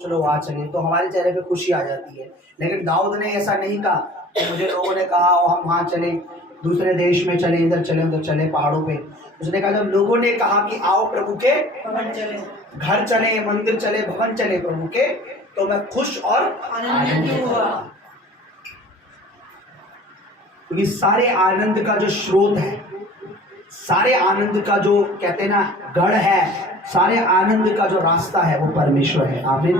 चलो वहां चले, तो हमारे चेहरे पे खुशी आ जाती है। लेकिन दाऊद ने ऐसा नहीं कहा कि मुझे लोगों ने कहा और हम वहां चले, दूसरे देश में चले, इधर चले उधर चले, पहाड़ों पे। उसने कहा जब लोगों ने कहा कि आओ प्रभु के घर चले, मंदिर चले, भवन चले प्रभु के, तो मैं खुश और आनंदित हुआ। क्योंकि सारे आनंद का जो स्रोत है, सारे आनंद का जो कहते हैं ना गढ़ है, सारे आनंद का जो रास्ता है वो परमेश्वर है। आमीन।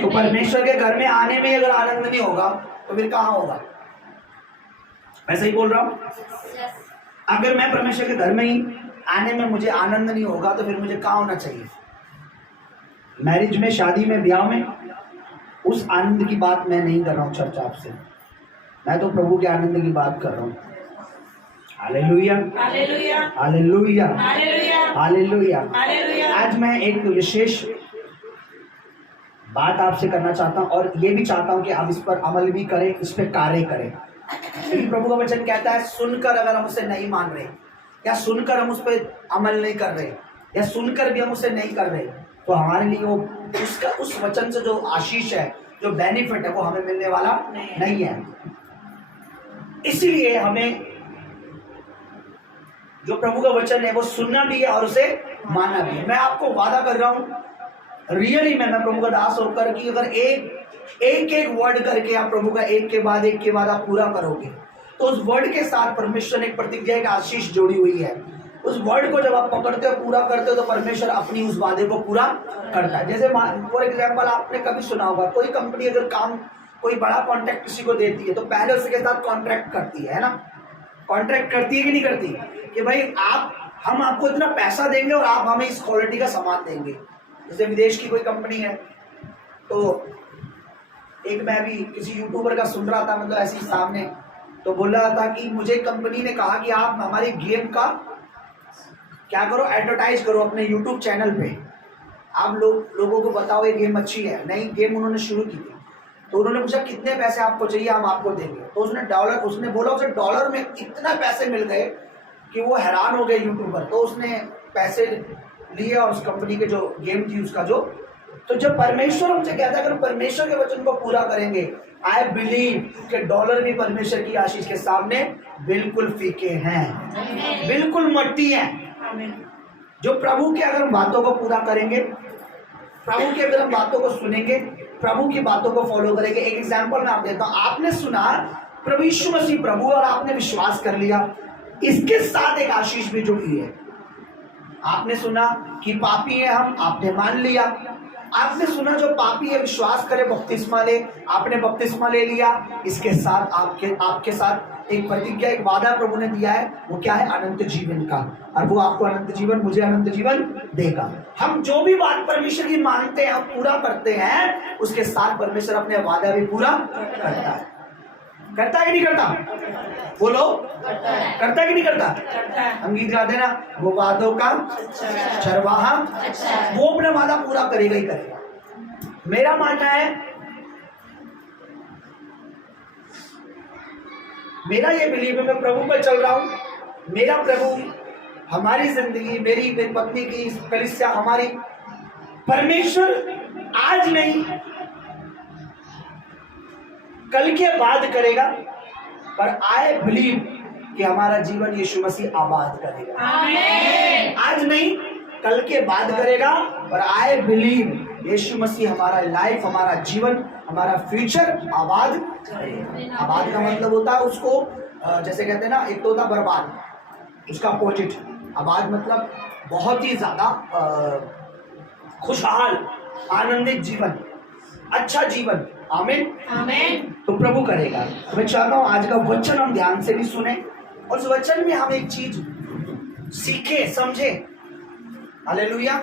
तो परमेश्वर के घर में आने में अगर आनंद नहीं होगा तो फिर कहाँ होगा? मैं सही बोल रहा हूँ? अगर मैं परमेश्वर के घर में ही आने में मुझे आनंद नहीं होगा तो फिर मुझे कहाँ होना चाहिए? मैरिज में, शादी में, ब्याह में। उस आनंद की बात मैं नहीं कर रहा हूँ चर्चा आपसे, मैं तो प्रभु के आनंद की बात कर रहा हूँ। Hallelujah, hallelujah, hallelujah, hallelujah, hallelujah. आज मैं एक विशेष बात आपसे करना चाहता हूँ और ये भी चाहता हूँ कि आप इस पर अमल भी करें, इस पर कार्य करें। क्योंकि प्रभु का वचन कहता है सुनकर अगर हम उसे नहीं मान रहे, या सुनकर हम उस पर अमल नहीं कर रहे, या सुनकर भी हम उसे नहीं कर रहे, तो हमारे लिए वो उसका उस वचन से जो आशीष है, जो बेनिफिट है, वो हमें मिलने वाला नहीं है। इसीलिए हमें जो प्रभु का वचन है वो सुनना भी है और उसे मानना भी है। मैं आपको वादा कर रहा हूं रियली मैं प्रभु का दास होकर कि अगर एक वर्ड करके आप प्रभु का एक के बाद आप पूरा करोगे, तो उस वर्ड के साथ परमेश्वर ने एक प्रतिज्ञा, एक आशीष जोड़ी हुई है। उस वर्ड को जब आप पकड़ते हो, पूरा करते हो, तो परमेश्वर अपनी उस वादे को पूरा करता है। जैसे फॉर एग्जाम्पल आपने कभी सुना होगा, कोई कंपनी अगर काम, कोई बड़ा कॉन्ट्रैक्ट किसी को देती है तो पहले उसके साथ कॉन्ट्रैक्ट करती है ना? कॉन्ट्रैक्ट करती है कि नहीं करती? कि भाई हम आपको इतना पैसा देंगे और आप हमें इस क्वालिटी का सामान देंगे। जैसे विदेश की कोई कंपनी है, तो एक मैं भी किसी यूट्यूबर का सुन रहा था, मतलब ऐसे ही सामने, तो बोल रहा था कि मुझे कंपनी ने कहा कि आप हमारे गेम का क्या करो, एडवर्टाइज करो अपने यूट्यूब चैनल पे, आप लोगों को बताओ ये गेम अच्छी है। नई गेम उन्होंने शुरू की थी, तो उन्होंने पूछा कितने पैसे आपको चाहिए, हम आपको देंगे। तो उसने बोला उसे डॉलर में इतना पैसे मिल गए कि वो हैरान हो गए यूट्यूबर। तो उसने पैसे लिए और उस कंपनी के जो गेम थी उसका जो, तो जब परमेश्वर हमसे कहता है अगर परमेश्वर के वचन को पूरा करेंगे, आई बिलीव कि डॉलर भी परमेश्वर की आशीष के सामने बिल्कुल फीके हैं, बिल्कुल मट्टी हैं। जो प्रभु के अगर हम बातों को पूरा करेंगे, प्रभु की अगर हम बातों को सुनेंगे, प्रभु की बातों को फॉलो करेंगे। एक एग्जांपल मैं आप देता हूं। आपने सुना प्रभु यीशु मसीह प्रभु और आपने विश्वास कर लिया, इसके साथ एक आशीष भी जुड़ी है। आपने सुना कि पापी है हम, आपने मान लिया। आपने सुना जो पापी है विश्वास करे, बपतिस्मा ले, आपने बपतिस्मा ले लिया। इसके साथ आपके साथ एक प्रतिज्ञा, एक वादा प्रभु ने दिया है। वो क्या है? अनंत जीवन का। और वो आपको अनंत जीवन, मुझे अनंत जीवन देगा। हम जो भी बात परमेश्वर की मानते हैं, पूरा करते हैं, उसके साथ परमेश्वर अपने वादा भी पूरा करता है। करता है कि नहीं करता? बोलो, करता है कि नहीं करता? हम गीत गाते हैं ना, वो वादों का चरवाहा, वो अपना वादा पूरा करेगा ही करेगा। मेरा मानना है, मेरा ये बिलीव है, मैं प्रभु पर चल रहा हूं। मेरा प्रभु हमारी जिंदगी, मेरी पत्नी की कलीसिया, हमारी, परमेश्वर आज नहीं कल के बाद करेगा, पर आई बिलीव कि हमारा जीवन यीशु मसीह आबाद करेगा। आमीन। आज नहीं कल के बाद करेगा, पर आई बिलीव यीशु मसीह हमारा लाइफ, हमारा जीवन, हमारा फ्यूचर आबाद करेगा। आबाद का मतलब होता है उसको, जैसे कहते हैं ना, एक तो होता बर्बाद, उसका अपोजिट। आबाद मतलब बहुत ही ज्यादा खुशहाल, आनंदित जीवन, अच्छा जीवन। आमीन, आमीन। तो प्रभु करेगा। तो मैं चाहता हूं आज का वचन हम ध्यान से भी सुने और उस वचन में हम एक चीज सीखे, समझे। हालेलुया।